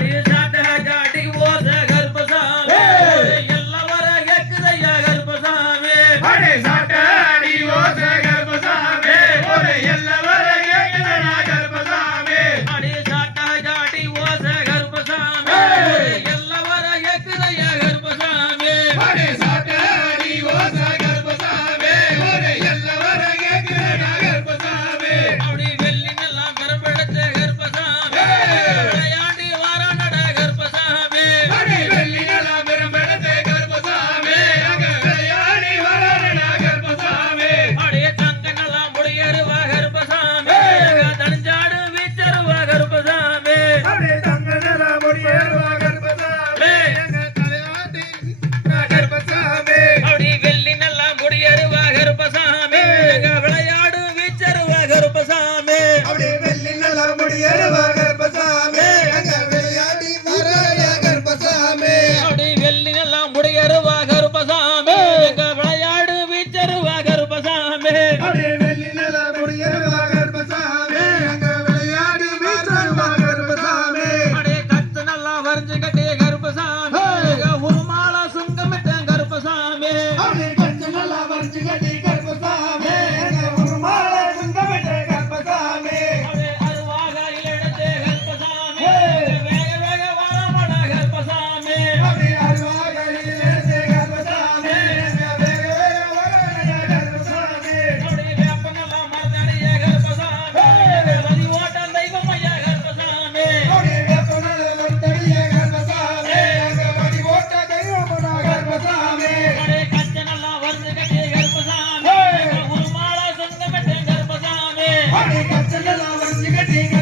Yeah. பச்சை அவன் சிகட்டீங்க